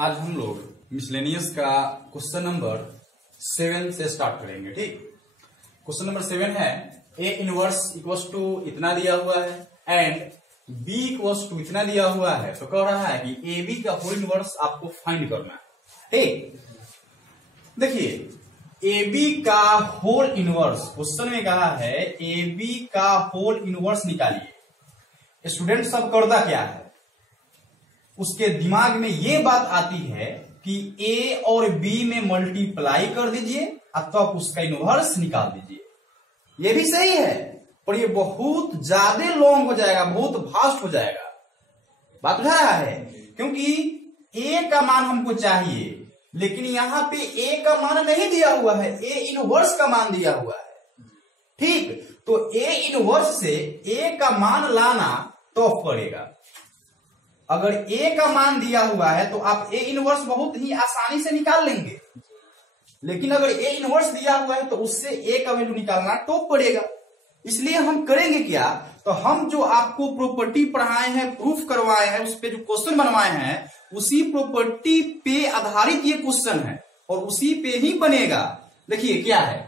आज हम लोग मिसलेनियस का क्वेश्चन नंबर 7 से स्टार्ट करेंगे। ठीक, क्वेश्चन नंबर 7 है ए इनवर्स इक्वल्स टू इतना दिया हुआ है एंड बी इक्वल्स टू इतना दिया हुआ है। तो कह रहा है कि ए बी का होल इनवर्स आपको फाइंड करना है। ठीक, देखिए ए बी का होल इनवर्स क्वेश्चन में कहा है ए बी का होल इनवर्स निकालिए। स्टूडेंट सब करता क्या है, उसके दिमाग में ये बात आती है कि ए और बी में मल्टीप्लाई कर दीजिए अथवा उसका इनवर्स निकाल दीजिए। ये भी सही है, पर ये बहुत ज्यादा लॉन्ग हो जाएगा, बहुत भास्ट हो जाएगा। बात बुझा रहा है, क्योंकि ए का मान हमको चाहिए, लेकिन यहां पे ए का मान नहीं दिया हुआ है, ए इनवर्स का मान दिया हुआ है। ठीक, तो ए इनवर्स से ए का मान लाना टफ पड़ेगा। अगर ए का मान दिया हुआ है तो आप ए इनवर्स बहुत ही आसानी से निकाल लेंगे, लेकिन अगर ए इनवर्स दिया हुआ है तो उससे ए का वैल्यू निकालना टफ पड़ेगा। इसलिए हम करेंगे क्या, तो हम जो आपको प्रॉपर्टी पढ़ाए हैं, प्रूफ करवाए हैं, उस पे जो क्वेश्चन बनवाए हैं, उसी प्रॉपर्टी पे आधारित ये क्वेश्चन है और उसी पे ही बनेगा। देखिए क्या है,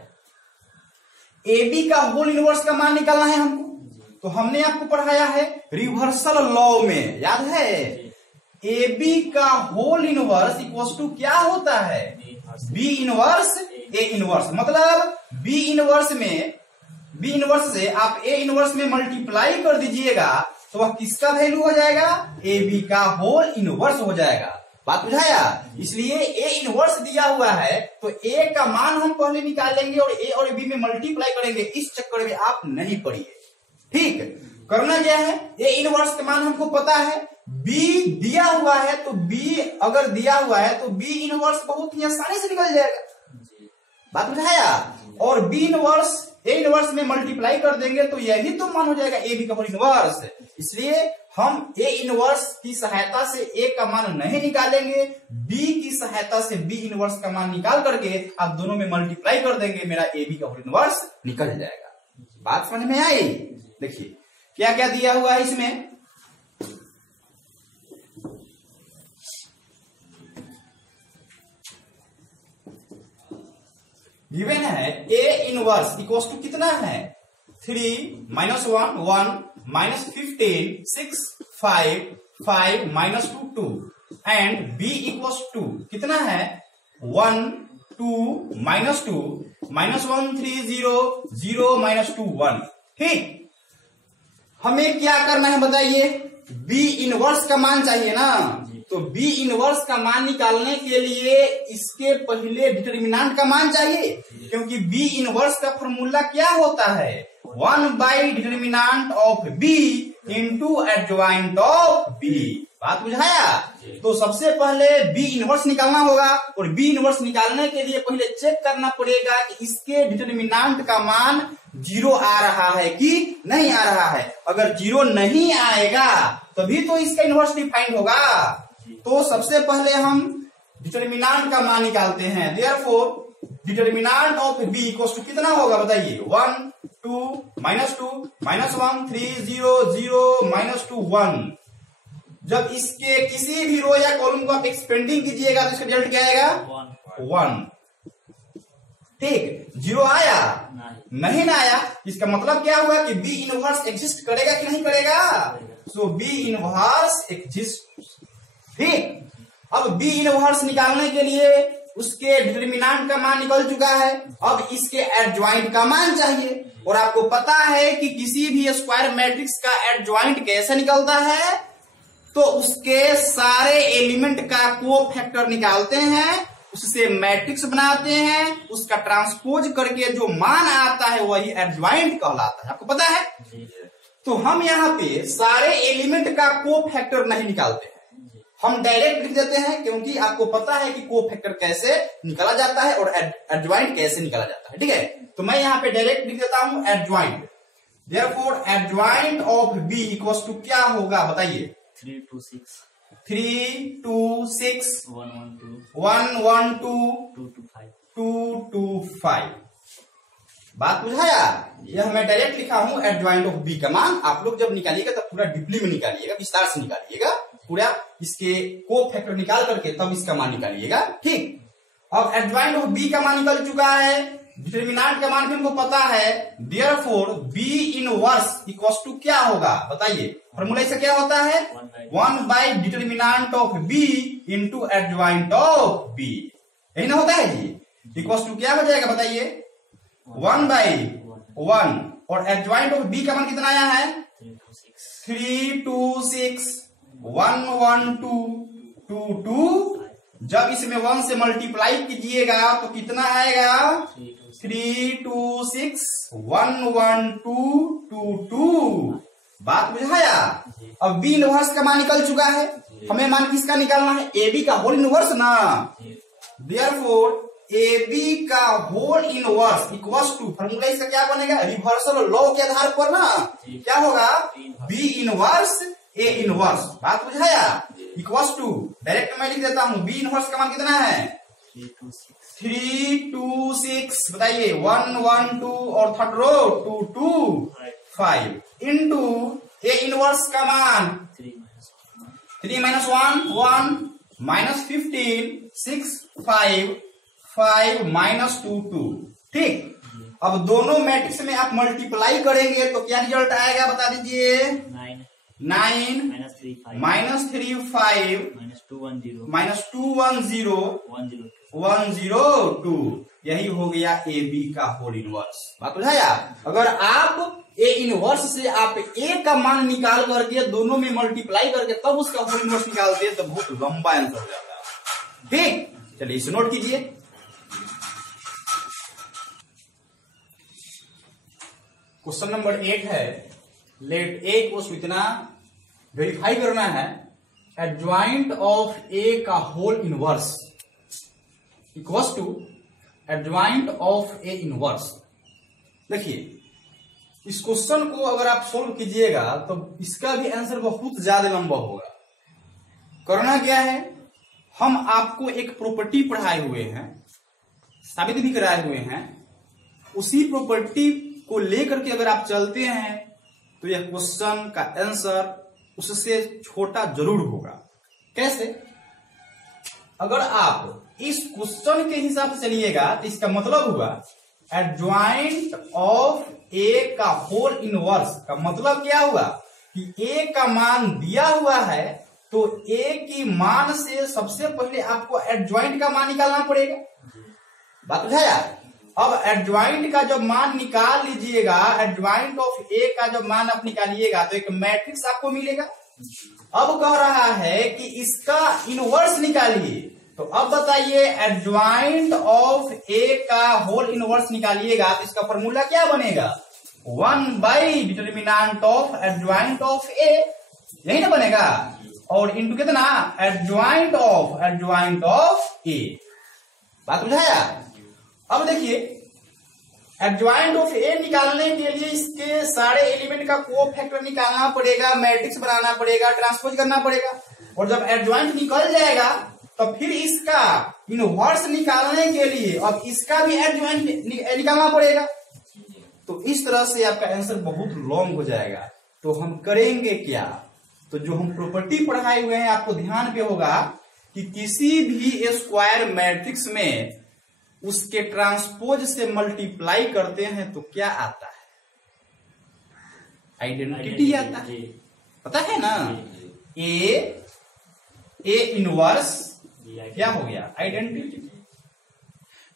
ए बी का होल इनवर्स का मान निकालना है हमको। तो हमने आपको पढ़ाया है रिवर्सल लॉ में, याद है, ए बी का होल इनवर्स इक्वल टू क्या होता है, बी इनवर्स ए इनवर्स। मतलब बी इनवर्स से आप ए इनवर्स में मल्टीप्लाई कर दीजिएगा तो वह किसका वैल्यू हो जाएगा, ए बी का होल इनवर्स हो जाएगा। बात बुझाया। इसलिए ए इनवर्स दिया हुआ है तो ए का मान हम पहले निकालेंगे और ए और बी में मल्टीप्लाई करेंगे। इस चक्कर में आप नहीं पढ़िए। ठीक, करना क्या है, ए इनवर्स का मान हमको पता है, बी दिया हुआ है तो बी अगर दिया हुआ है तो बी इनवर्स बहुत ही आसानी से निकल जाएगा। बात बुझाया। और बी इनवर्स ए इनवर्स में मल्टीप्लाई कर देंगे तो यही तो मान हो जाएगा ए बी का होल इनवर्स। इसलिए हम ए इनवर्स की सहायता से ए का मान नहीं निकालेंगे, बी की सहायता से बी इनवर्स का मान निकाल करके आप दोनों में मल्टीप्लाई कर देंगे, मेरा ए बी का होल इनवर्स निकल जाएगा। बात समझ में आई। देखिए क्या क्या दिया हुआ है इसमें, गिवन है ए इनवर्स इक्वल्स टू कितना है, 3 -1 1 -15 6 5 5 -2 2 एंड बी इक्वल्स टू कितना है 1 2 -2 -1 3 0 0 -2 1। ठीक, हमें क्या करना है बताइए, बी इनवर्स का मान चाहिए ना। तो बी इनवर्स का मान निकालने के लिए इसके पहले डिटर्मिनेंट का मान चाहिए, क्योंकि बी इनवर्स का फॉर्मूला क्या होता है, one by determinant of B into adjoint of B. बात बुझाया। तो सबसे पहले बी इनवर्स निकालना होगा और बी इनवर्स निकालने के लिए पहले चेक करना पड़ेगा कि इसके डिटर्मिनेंट का मान 0 आ रहा है कि नहीं आ रहा है। अगर 0 नहीं आएगा तभी तो इसका इनवर्स डिफाइंड होगा। तो सबसे पहले हम डिटर्मिनेंट का मान निकालते हैं। Therefore determinant of B equals to कितना होगा बताइए, 1 2 -2 -1 3 0 0 -2 1। जब इसके किसी भी रो या कॉलम को आप एक्सपेंडिंग कीजिएगा तो इसका रिजल्ट क्या आएगा, 1। ठीक, 0 आया नहीं ना आया, इसका मतलब क्या हुआ कि बी इनवर्स एग्जिस्ट करेगा कि नहीं करेगा। सो बी इनवर्स एग्जिस्ट। ठीक, अब बी इनवर्स निकालने के लिए उसके डिटर्मिनेंट का मान निकल चुका है, अब इसके एडजॉइंट का मान चाहिए। और आपको पता है कि किसी भी स्क्वायर मैट्रिक्स का एडजॉइंट कैसे निकलता है, तो उसके सारे एलिमेंट का कोफैक्टर निकालते हैं, उससे मैट्रिक्स बनाते हैं, उसका ट्रांसपोज करके जो मान आता है वही एडजॉइंट कहलाता है। आपको पता है। तो हम यहाँ पे सारे एलिमेंट का कोफैक्टर नहीं निकालते हैं, हम डायरेक्ट लिख देते हैं, क्योंकि आपको पता है कि कोफैक्टर कैसे निकाला जाता है और एडजॉइंट कैसे निकाला जाता है। ठीक है, तो मैं यहाँ पे डायरेक्ट लिख देता हूं adjoint. Therefore adjoint of B equals to क्या होगा बताइए, 3 2 6 3 2 6 1 1 2 1 1 2 2 2 5 2 2 5। बात बुझाया। यह मैं डायरेक्ट लिखा हूं एडजॉइंट ऑफ बी का मान। आप लोग जब निकालिएगा तब पूरा डीपली में निकालिएगा, विस्तार से निकालिएगा। पूरा इसके को फैक्टर निकाल करके तब इसका मान निकालिएगा। ठीक, अब एडजॉइंट ऑफ बी का मान निकल चुका है, डिटर्मिनेंट का मान भी हमको पता है, therefore B inverse equals to क्या होगा बताइए, फॉर्मूला से क्या होता है 1 / determinant of B into adjoint of B, यही ना होता है जी। इक्वल्स टू क्या हो जाएगा बताइए 1/1 और एडजॉइंट ऑफ बी का मान कितना आया है 326 1 1 2 2 2, जब इसमें 1 से मल्टीप्लाई कीजिएगा तो कितना आएगा 326 1 1 2 2 2, बात बुझाया। अब बी इनवर्स का मान निकल चुका है, हमें मान किसका निकालना है ए बी का होल इनवर्स ना, देयरफॉर ए बी का whole inverse equals to formula इसका क्या बनेगा रिवर्सल लॉ के आधार पर ना, क्या होगा बी इनवर्स ए इनवर्स, बात बुझाया। इक्वल्स टू डायरेक्ट मैं लिख देता हूं, बी इनवर्स का मान कितना है 326 बताइए 1 1 2 और third row 2 2 5 into A inverse का मान 3 - 1 1 माइनस 15 6 5 5 - 2 2। ठीक, अब दोनों मैट्रिक्स में आप मल्टीप्लाई करेंगे तो क्या रिजल्ट आएगा बता दीजिए 9 -3 5 -2 1 0 2, यही हो गया ए बी का होल इनवर्स, बात बुझाया। अगर आप ए इनवर्स से आप ए का मान निकाल करके दोनों में मल्टीप्लाई करके तब उसका होल इनवर्स निकालते हैं तो बहुत लंबा आंसर हो जाता है। ठीक, चलिए इसे नोट कीजिए। क्वेश्चन नंबर 8 है, लेट ए को इतना वेरीफाई करना है, एडजॉइंट ऑफ ए का whole inverse equals to adjoint of A inverse. देखिए इस क्वेश्चन को अगर आप सोल्व कीजिएगा तो इसका भी आंसर बहुत ज्यादा लंबा होगा। करना क्या है, हम आपको एक प्रॉपर्टी पढ़ाए हुए हैं, साबित भी कराए हुए हैं, उसी प्रॉपर्टी को लेकर के अगर आप चलते हैं तो यह क्वेश्चन का आंसर उससे छोटा जरूर होगा। कैसे, अगर आप इस क्वेश्चन के हिसाब से चलिएगा तो इसका मतलब हुआ एडजॉइंट ऑफ ए का होल इनवर्स का मतलब क्या हुआ कि ए का मान दिया हुआ है तो ए की मान से सबसे पहले आपको एडजॉइंट का मान निकालना पड़ेगा, बात बुझाया। अब एडजॉइंट का जब मान निकाल लीजिएगा, एडजॉइंट ऑफ ए का जब मान आप निकालिएगा तो एक मैट्रिक्स आपको मिलेगा। अब कह रहा है कि इसका इनवर्स निकालिए, तो अब बताइए एडजॉइंट ऑफ ए का होल इनवर्स निकालिएगा तो इसका फॉर्मूला क्या बनेगा 1 / डिटर्मिनेंट ऑफ एडजॉइंट ऑफ ए, यही ना बनेगा, और इंटू कितना एडजॉइंट ऑफ ए, बात बुझाया। अब देखिए एडजॉइंट ऑफ ए निकालने के लिए इसके सारे एलिमेंट का को फैक्टर निकालना पड़ेगा, मैट्रिक्स बनाना पड़ेगा, ट्रांसपोज करना पड़ेगा, और जब एडजॉइंट निकल जाएगा तो फिर इसका इनवर्स निकालने के लिए अब इसका भी एडजॉइंट निकालना पड़ेगा। तो इस तरह से आपका आंसर बहुत लॉन्ग हो जाएगा। तो हम करेंगे क्या, तो जो हम प्रॉपर्टी पढ़ाए हुए हैं आपको ध्यान पे होगा कि किसी भी स्क्वायर मैट्रिक्स में उसके ट्रांसपोज से मल्टीप्लाई करते हैं तो क्या आता है आइडेंटिटी आता है, पता है ना, ए इनवर्स क्या हो गया आइडेंटिटी।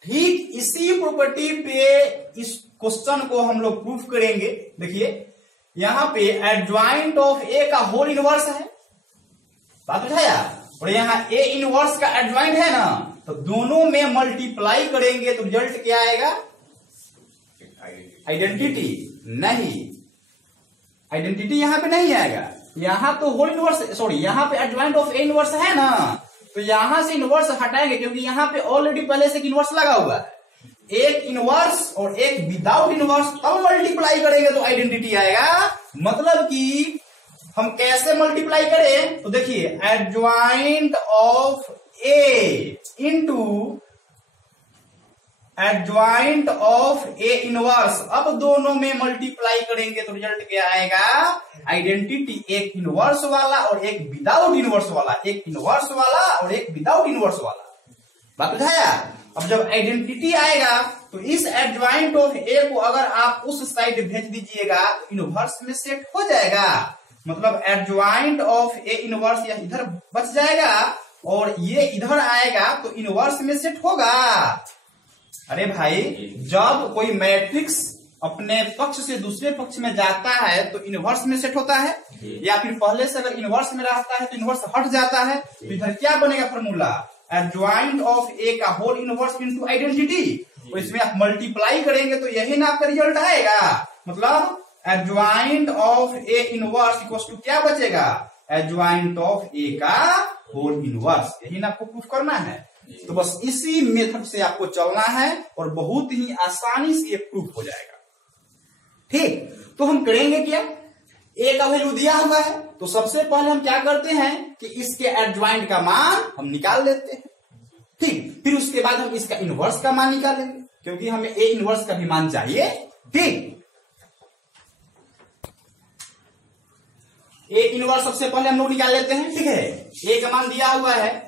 ठीक इसी प्रॉपर्टी पे इस क्वेश्चन को हम लोग प्रूफ करेंगे। देखिए यहां पे एडजॉइंट ऑफ ए का होल इनवर्स है, बात बुझाया, और यहाँ ए इनवर्स का एडजॉइंट है ना, तो दोनों में मल्टीप्लाई करेंगे तो रिजल्ट क्या आएगा आइडेंटिटी। नहीं, आइडेंटिटी यहां पे नहीं आएगा, यहां तो होल इनवर्स सॉरी यहां पे एडजॉइंट ऑफ ए इनवर्स है ना, तो यहां से इनवर्स हटाएंगे क्योंकि यहां पे ऑलरेडी पहले से इनवर्स लगा हुआ है। एक इनवर्स और एक विदाउट इनवर्स तब मल्टीप्लाई करेंगे तो आइडेंटिटी आएगा। मतलब कि हम कैसे मल्टीप्लाई करें, तो देखिए adjoint of A into adjoint of A inverse. अब दोनों में मल्टीप्लाई करेंगे तो रिजल्ट क्या आएगा? आइडेंटिटी, एक इनवर्स वाला और एक विदाउट इनवर्स वाला, एक इनवर्स वाला और एक विदाउट इनवर्स वाला। बात बुझाया? अब जब आइडेंटिटी आएगा तो इस एडज्वाइंट ऑफ ए को अगर आप उस साइड भेज दीजिएगा तो इनवर्स में सेट हो जाएगा। मतलब एडज्वाइंट ऑफ ए इनवर्स यह इधर बच जाएगा और ये इधर आएगा तो इनवर्स में सेट होगा। अरे भाई, जब कोई मैट्रिक्स अपने पक्ष से दूसरे पक्ष में जाता है तो इनवर्स में सेट होता है, या फिर पहले से अगर इनवर्स में रहता है तो इनवर्स हट जाता है। तो इधर क्या बनेगा फॉर्मूला? एडज्वाइंट ऑफ ए का होल इनवर्स इनटू आइडेंटिटी। तो इसमें आप मल्टीप्लाई करेंगे तो यही ना आपका रिजल्ट आएगा। मतलब adjoint of A inverse equal to क्या बचेगा? एडज्वाइंट ऑफ ए का होल इनवर्स। यही ना आपको प्रूफ करना है। तो बस इसी मेथड से आपको चलना है और बहुत ही आसानी से ये प्रूफ हो जाएगा। ठीक, तो हम करेंगे क्या? ए का वैल्यू दिया हुआ है तो सबसे पहले हम क्या करते हैं कि इसके एडज्वाइंट का मान हम निकाल लेते हैं। ठीक, फिर उसके बाद हम इसका इनवर्स का मान निकालेंगे क्योंकि हमें ए इनवर्स का भी मान चाहिए। ठीक, ए इनवर्स सबसे पहले हम लोग निकाल लेते हैं। ठीक है, ए का मान दिया हुआ है।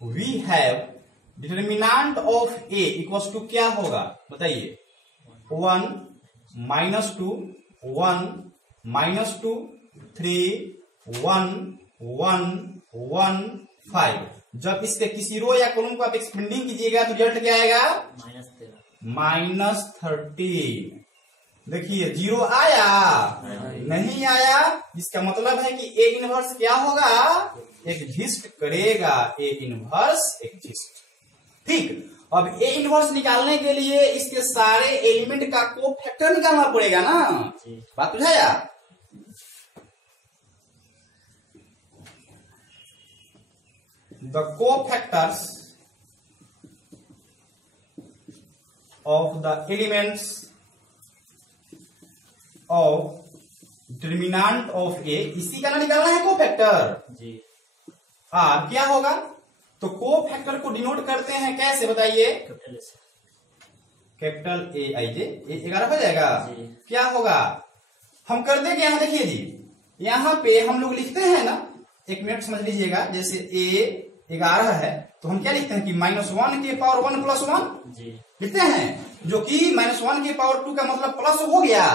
We have determinant of A equals to क्या होगा बताइए? 1 -2 1 -2 3 1 1 1 5। जब इसके किसी रो या कॉलम को आप एक्सपेंडिंग कीजिएगा तो रिजल्ट क्या आएगा? -13। देखिए 0 आया? नहीं आया। इसका मतलब है कि ए इनवर्स क्या होगा? एग्जिस्ट करेगा। A inverse exist. ठीक, अब ए इनवर्स निकालने के लिए इसके सारे एलिमेंट का कोफैक्टर निकालना पड़ेगा ना। बात बुझाया? The cofactors of the elements of determinant of A, इसी का ना निकालना है कोफैक्टर जी। क्या होगा? तो कोफैक्टर को डिनोट करते हैं कैसे बताइए? कैपिटल ए आई जे। 11 हो जाएगा। क्या होगा? हम करते क्या है देखिए जी, यहाँ पे हम लोग लिखते हैं ना, एक मिनट समझ लीजिएगा। जैसे ए 11 है तो हम क्या लिखते हैं कि -1 के पावर 1 + 1 लिखते हैं, जो कि -1 के पावर 2 का मतलब प्लस हो गया।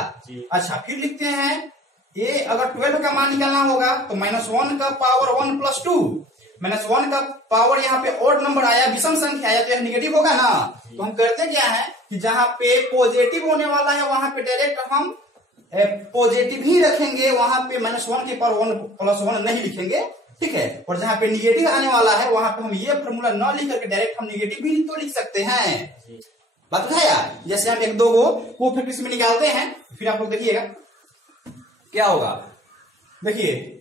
अच्छा, फिर लिखते हैं ए अगर 12 का मान निकालना होगा तो -1 का पावर 1 + 2। -1 का पावर यहाँ पे ऑड नंबर आया, विषम संख्या आया तो यह निगेटिव होगा ना। तो हम करते क्या है कि जहां पे पॉजिटिव होने वाला है वहां पे डायरेक्ट हम पॉजिटिव ही रखेंगे, वहां पे -1 के पावर 1 + 1 नहीं लिखेंगे। ठीक है, और जहां पे निगेटिव आने वाला है वहां पे हम ये फॉर्मूला न लिख करके डायरेक्ट हम निगेटिव भी तो लिख सकते हैं। बात है यार? जैसे हम 1 2 को फिर इसमें निकालते हैं, फिर आप लोग देखिएगा क्या होगा। देखिए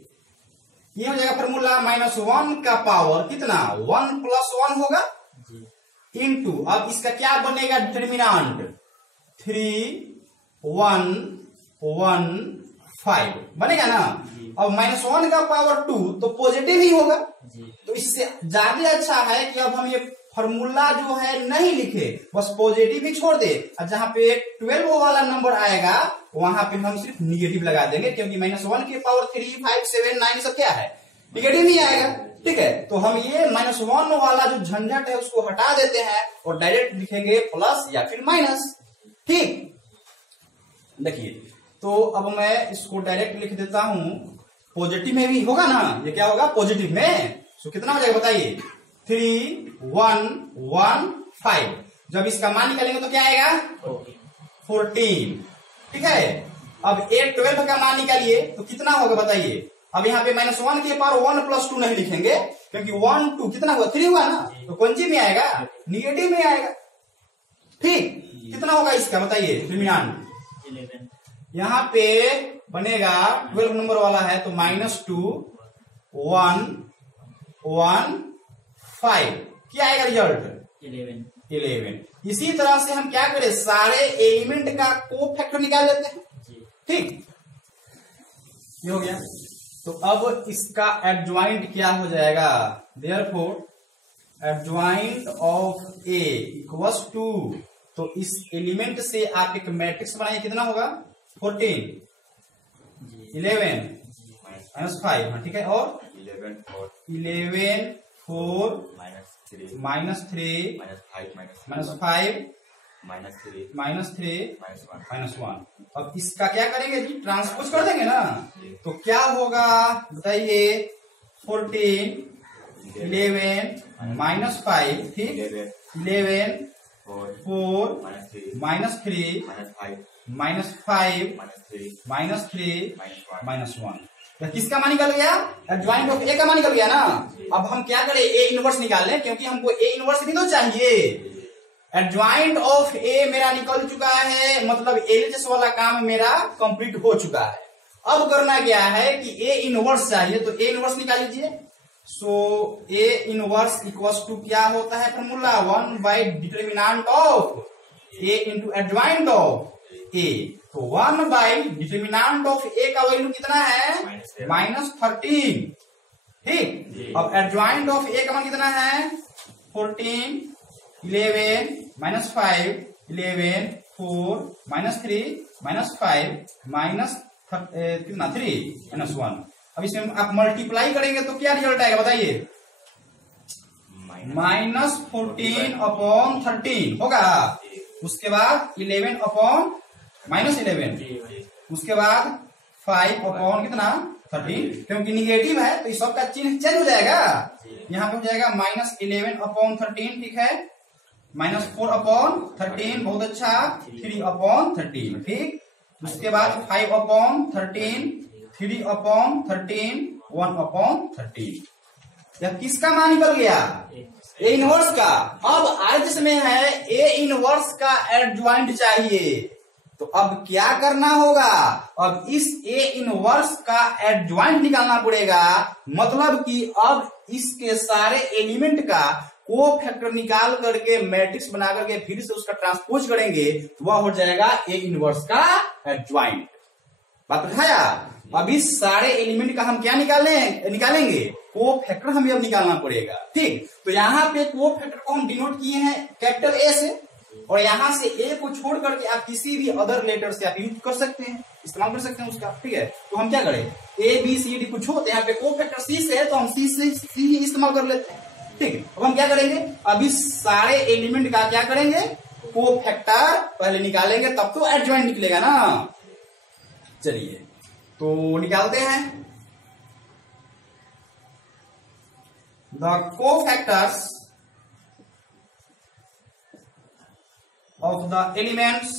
ये हो जाएगा फॉर्मूला -1 का पावर कितना? 1 + 1 होगा इनटू, अब इसका क्या बनेगा डिटर्मिनेंट? 3 1 1 5 बनेगा ना। अब -1 का पावर 2 तो पॉजिटिव ही होगा। तो इससे ज्यादा अच्छा है कि अब हम ये फॉर्मूला जो है नहीं लिखे, बस पॉजिटिव ही छोड़ दे, और जहां पे 12 वाला नंबर आएगा वहां पे हम सिर्फ निगेटिव लगा देंगे, क्योंकि -1 के पावर 3 5 7 9 सब क्या है? निगेटिव ही आएगा। ठीक है, तो हम ये -1 वाला जो झंझट है उसको हटा देते हैं और डायरेक्ट लिखेंगे प्लस या फिर माइनस। ठीक, देखिए तो अब मैं इसको डायरेक्ट लिख देता हूं। पॉजिटिव में भी होगा ना, ये क्या होगा पॉजिटिव में, तो कितना हो जाएगा बताइए? 3 1 1 5। जब इसका मान निकालेंगे तो क्या आएगा? 14। ठीक है, अब 12 का मान निकालिए तो कितना होगा बताइए? अब यहाँ पे -1 के पावर 1 + 2 नहीं लिखेंगे, क्योंकि 1 2 कितना हुआ? 3 हुआ ना, तो कौन सी में आएगा? निगेटिव में आएगा। ठीक, कितना होगा इसका बताइए डिटर्मिनेंट? 11। यहाँ पे बनेगा 12 नंबर वाला है तो -2 1 1 5। क्या आएगा रिजल्ट? 11। इसी तरह से हम क्या करें, सारे एलिमेंट का कोफैक्टर निकाल लेते हैं। ठीक, ये हो गया। तो अब इसका एडज्वाइंट क्या हो जाएगा? Therefore adjoint of A equals to, तो इस एलिमेंट से आप एक मैट्रिक्स बनाइए, कितना होगा 14 11 -5, हाँ ठीक है, और 11 4 -3 -5 -3 -1। अब इसका क्या करेंगे जी, ट्रांसपोज कर देंगे ना, तो क्या होगा बताइए, 14 11 -5, ठीक 11 4 -3 -5 -3 -1। किसका मान निकल गया, एडज्वाइंट ऑफ ए का मान निकल गया ना। अब हम क्या करें, ए इनवर्स निकाल लें, क्योंकि हमको ए इनवर्स भी तो चाहिए। एडज्वाइंट ऑफ ए मेरा निकल चुका है, मतलब एलएचएस वाला काम मेरा कंप्लीट हो चुका है। अब करना क्या है कि ए इनवर्स चाहिए, तो ए इनवर्स निकाल लीजिए। So A inverse equals to क्या होता है formula, one by determinant of A into adjoint of A. तो 1/डिटर्मिनेंट ऑफ ए का वैल्यू कितना है, -13, ठीक। अब एडज्वाइंट ऑफ ए का मान कितना है, 14 11 -5 11 4 -3 -5 कितना 3 -1। अब इसमें आप मल्टीप्लाई करेंगे तो क्या रिजल्ट आएगा बताइए, -14/13 होगा। उसके बाद 11 उसके बाद 5 कितना 13, क्योंकि निगेटिव है तो इस सब का चिन्ह चेंज हो जाएगा। यहाँ पे हो जाएगा -11/13, ठीक है, -4/13, बहुत अच्छा, 3/13, ठीक। उसके बाद 5/13, 3/13, 1/13। यह किसका मान निकल गया, ए इनवर्स का। अब आज में है ए इनवर्स का एडज्वाइंट चाहिए, तो अब क्या करना होगा, अब इस ए इनवर्स का एडज्वाइंट निकालना पड़ेगा। मतलब कि अब इसके सारे एलिमेंट का कोफैक्टर निकाल करके मैट्रिक्स बना करके फिर से उसका ट्रांसपोज करेंगे, तो वह हो जाएगा ए इनवर्स का एडज्वाइंट। बात बुझाया। अब इस सारे एलिमेंट का हम क्या निकालेंगे, कोफैक्टर हमें अब निकालना पड़ेगा, ठीक। तो यहाँ पे कोफैक्टर को हम डिनोट किए हैं कैपिटल ए से, और यहाँ से ए को छोड़ करके आप किसी भी अदर लेटर से आप यूज कर सकते हैं, इस्तेमाल कर सकते हैं उसका, ठीक है। तो हम क्या करें, ए बी सी डी कुछ हो, यहाँ पे कोफैक्टर सी से है तो हम सी ही इस्तेमाल कर लेते हैं, ठीक। अब हम क्या करेंगे, अब इस सारे एलिमेंट का क्या करेंगे, कोफैक्टर पहले निकालेंगे, तब तो एडज्वाइंट निकलेगा ना। चलिए तो निकालते हैं। The cofactors of the elements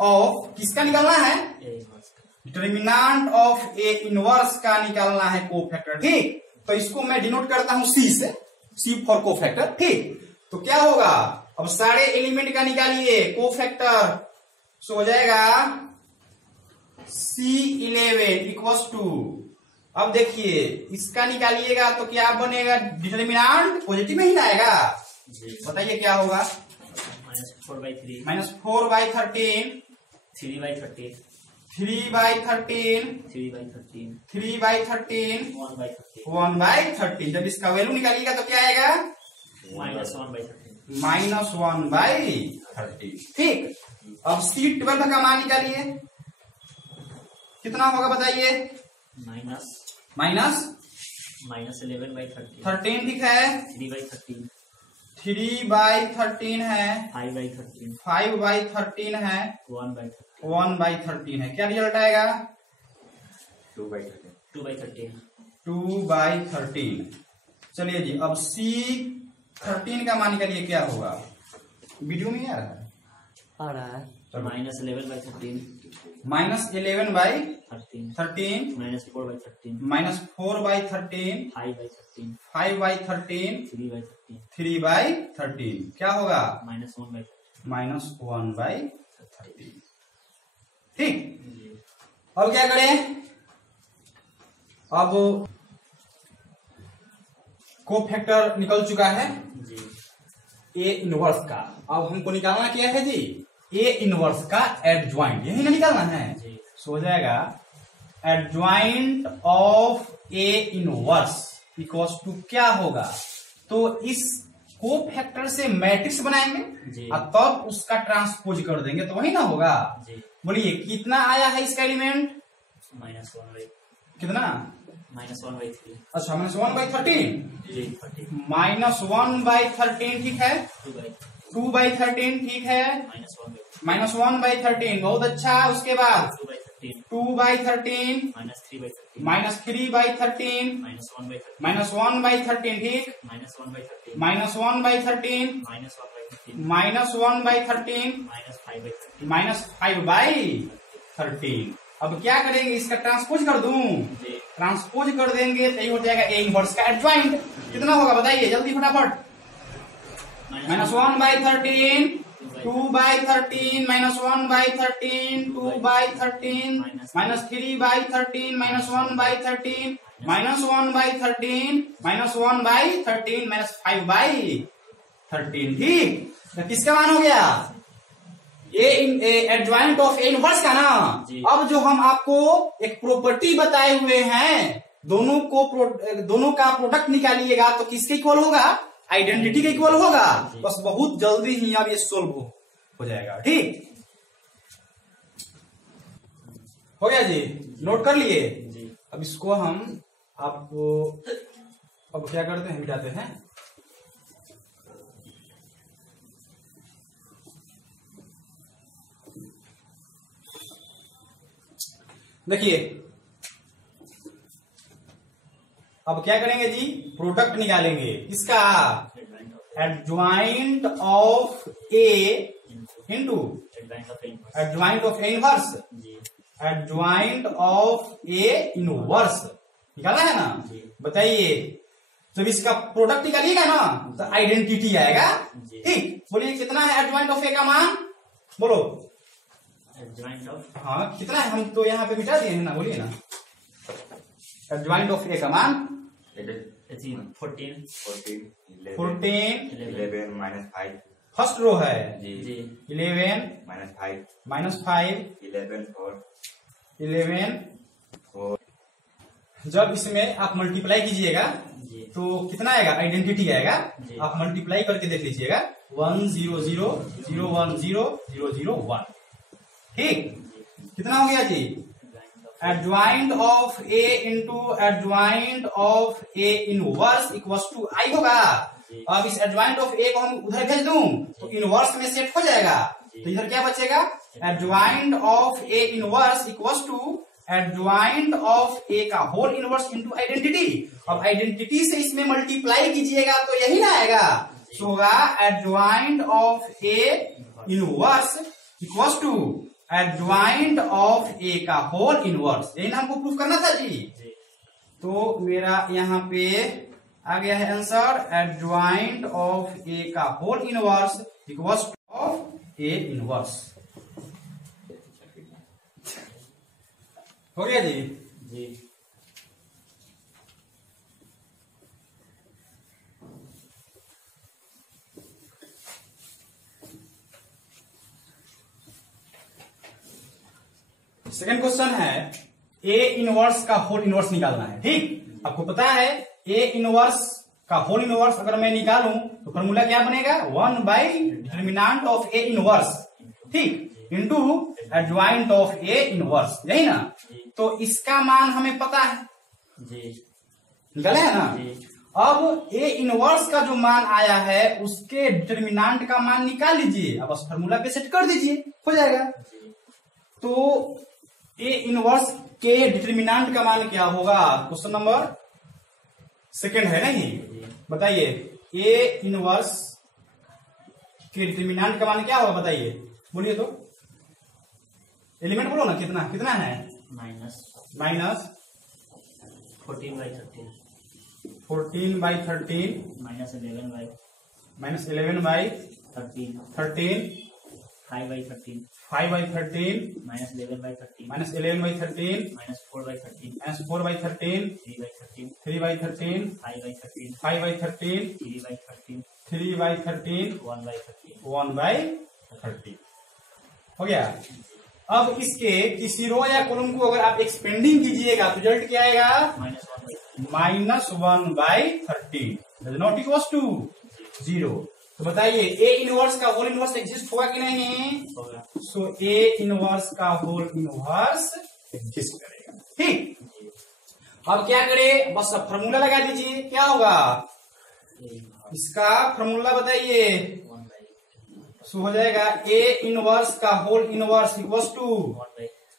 of, किसका निकालना है, डिटर्मिनेंट ऑफ ए इनवर्स का निकालना है कोफैक्टर, ठीक। तो इसको मैं डिनोट करता हूं सी से, सी फॉर कोफैक्टर, ठीक। तो क्या होगा, अब सारे एलिमेंट का निकालिए कोफैक्टर, सो हो जाएगा C11 इक्वल्स टू, अब देखिए इसका निकालिएगा तो क्या बनेगा, डिटर्मिनेंट पॉजिटिव में ही आएगा, बताइए क्या होगा, -4/3 -4/13 3/13 3/13 3/13 3/13 1/13 1/13। जब इसका वैल्यू निकालिएगा तो क्या आएगा, -1/13 -1/13, ठीक। अब C12 का मान निकालिए, कितना होगा बताइए, -11/13 13, ठीक है, 3/13 3/13 है, 5/13 5/13 है, 1/13 1/13 है। क्या रिजल्ट आएगा, 2/13 2/13। चलिए जी, अब C13 का मान निकालिए, क्या होगा, वीडियो में आ रहा है, आ रहा है, -11/13 -11/13 -4/13 -4/13 5/13 5/13 3/13 3/13। क्या होगा, -1/13 ठीक। अब क्या करें, अब कोफैक्टर निकल चुका है जी, ए इनवर्स का। अब हमको निकालना क्या है जी, ए इनवर्स का एडज्वाइंट, यही ना निकालना है। जी। सो हो जाएगा adjoint of A inverse equals to क्या होगा, तो इस को फैक्टर से मैट्रिक्स बनाएंगे और तब उसका ट्रांसपोज कर देंगे तो वही ना होगा। बोलिए कितना आया है इसका एलिमेंट, -1/, कितना, -1/3। अच्छा -1/13, जी -1/13 ठीक है, 2/13 ठीक है, -1/13 बहुत अच्छा। उसके बाद 2/13, -3/13, -1/13 ठीक, -1/13, -5/13। अब क्या करेंगे, इसका ट्रांसपोज कर दूं, ट्रांसपोज कर देंगे तो ये हो जाएगा ए इनवर्स का एडजॉइंट। कितना होगा बताइए जल्दी फटाफट, -1/13, 2/13, -1/13, 2/13, -3/13, -1/13, -1/13, -1/13, -5/13 ठीक। तो किसका मान हो गया, ये एडजॉइंट ऑफ ए इनवर्स का ना। अब जो हम आपको एक प्रॉपर्टी बताए हुए हैं, दोनों का प्रोडक्ट निकालिएगा तो किसके इक्वल होगा, आइडेंटिटी के इक्वल होगा। बस बहुत जल्दी ही अब ये सोल्व हो जाएगा ठीक। हो गया जी, नोट कर लिए। अब इसको हम आपको अब क्या करते हैं, मिटाते हैं। देखिए अब क्या करेंगे जी, प्रोडक्ट निकालेंगे इसका, adjoint of A into adjoint of A inverse, adjoint of A inverse निकाला है ना। बताइए जब इसका प्रोडक्ट निकालिएगा ना तो आइडेंटिटी आएगा ठीक। बोलिए कितना है एडजॉइंट ऑफ ए का मान, बोलो एडजॉइंट ऑफ, हाँ कितना है, हम तो यहाँ पे मिटा दिए हैं ना, बोलिए ना। एडजॉइंट ऑफ ए का मान 14, 14, 11 -5, फर्स्ट रो है जी 11, -5, -5, 11 4, 11। 4, जब इसमें आप मल्टीप्लाई कीजिएगा तो कितना आएगा, आइडेंटिटी आएगा। आप मल्टीप्लाई करके देख लीजिएगा, 1 0 0 0 1 0 0 0 1 ठीक। कितना हो गया जी, adjoint of A into adjoint of A inverse equals to I होगा। अब इस एडजॉइंट ऑफ ए को हम उधर भेज दूं तो इनवर्स में सेट हो जाएगा, तो इधर क्या बचेगा, adjoint of A inverse equals to adjoint of A का होल इनवर्स इंटू आइडेंटिटी। अब आइडेंटिटी से इसमें मल्टीप्लाई कीजिएगा तो यही ना आएगा, तो होगा adjoint of A inverse equals to adjoint of A का होल इनवर्स। यही ना हमको प्रूफ करना था जी। तो मेरा यहाँ पे आ गया है आंसर, एडजॉइंट ऑफ ए का whole inverse equals to of A inverse. हो गया जी। सेकंड क्वेश्चन है, ए इनवर्स का होल इनवर्स निकालना है ठीक। आपको पता है ए इनवर्स का होल इनवर्स अगर मैं निकालूं तो फॉर्मूला क्या बनेगा, 1/डिटर्मिनेंट ऑफ ए इनवर्स ठीक into adjoint of A inverse, यही ना। तो इसका मान हमें पता है निकाले है ना। अब ए इनवर्स का जो मान आया है उसके डिटर्मिनेंट का मान निकाल लीजिए, अब बस फॉर्मूला पे सेट कर दीजिए, हो जाएगा। तो ए इनवर्स के डिटर्मिनेंट का मान क्या होगा, क्वेश्चन नंबर सेकंड है ना ये। बताइए ए इनवर्स के डिटर्मिनेंट का मान क्या होगा, बताइए, बोलिए तो, एलिमेंट बोलो ना, कितना कितना है, माइनस 14/13, -11/13, 5/13, 5/13, -11/13, -11/13, -4/13, -4/13, 3/13, 3/13, 5/13, 5/13, 3/13, 3/13, 1/13। 1/13 हो गया। अब इसके किसी रो या कॉलम को अगर आप एक्सपेंडिंग कीजिएगा तो रिजल्ट क्या आएगा, -1/13 डज नॉट इक्वल्स टू 0। तो बताइए ए इनवर्स का होल इनवर्स एग्जिस्ट होगा कि नहीं? होगा। सो ए इनवर्स का होल इनवर्स एग्जिस्ट करेगा। ठीक, अब क्या करें? बस अब फॉर्मूला लगा दीजिए, क्या होगा इसका फॉर्मूला बताइए। सो हो जाएगा ए इनवर्स का whole inverse equals to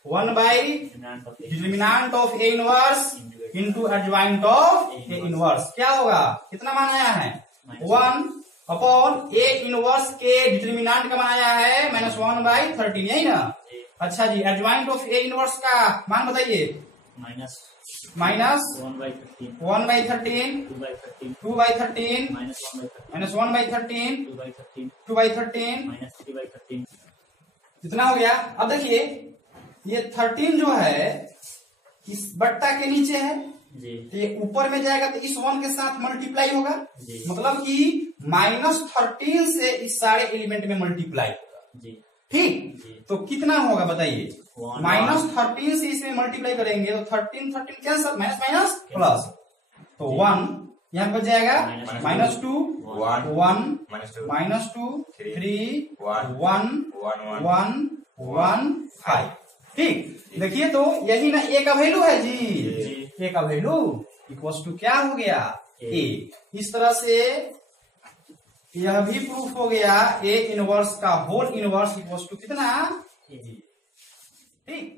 one by determinant of A inverse into adjoint of A inverse. क्या होगा? कितना मान आया है? 1 अपॉन ए इनवर्स के डिटर्मिनेंट का मान आया है -1/13, यही ना? अच्छा जी, एडजॉइंट ऑफ ए इनवर्स का मान बताइए। माइनस -1/13 2/13 -1/13 2/13 कितना हो गया? अब देखिए ये 13 जो है इस बट्टा के नीचे है, जी तो ये ऊपर में जाएगा तो इस 1 के साथ मल्टीप्लाई होगा, जी। मतलब कि -13 से इस सारे एलिमेंट में मल्टीप्लाई होगा। जी ठीक, जी। तो कितना होगा बताइए? 1 -13 से इसमें मल्टीप्लाई करेंगे तो 13 कैंसल, माइनस माइनस प्लस, तो 1 यहाँ पर जाएगा -2 1 1 -2 -2 3 1 1 1 1 1 5। ठीक, देखिए तो यही ना ए का वैल्यू है जी। जी। ए का वैल्यू इक्वल्स टू क्या हो गया? ए। इस तरह से यह भी प्रूफ हो गया ए इनवर्स का होल इनवर्स इक्वल्स टू कितना? जी। ठीक।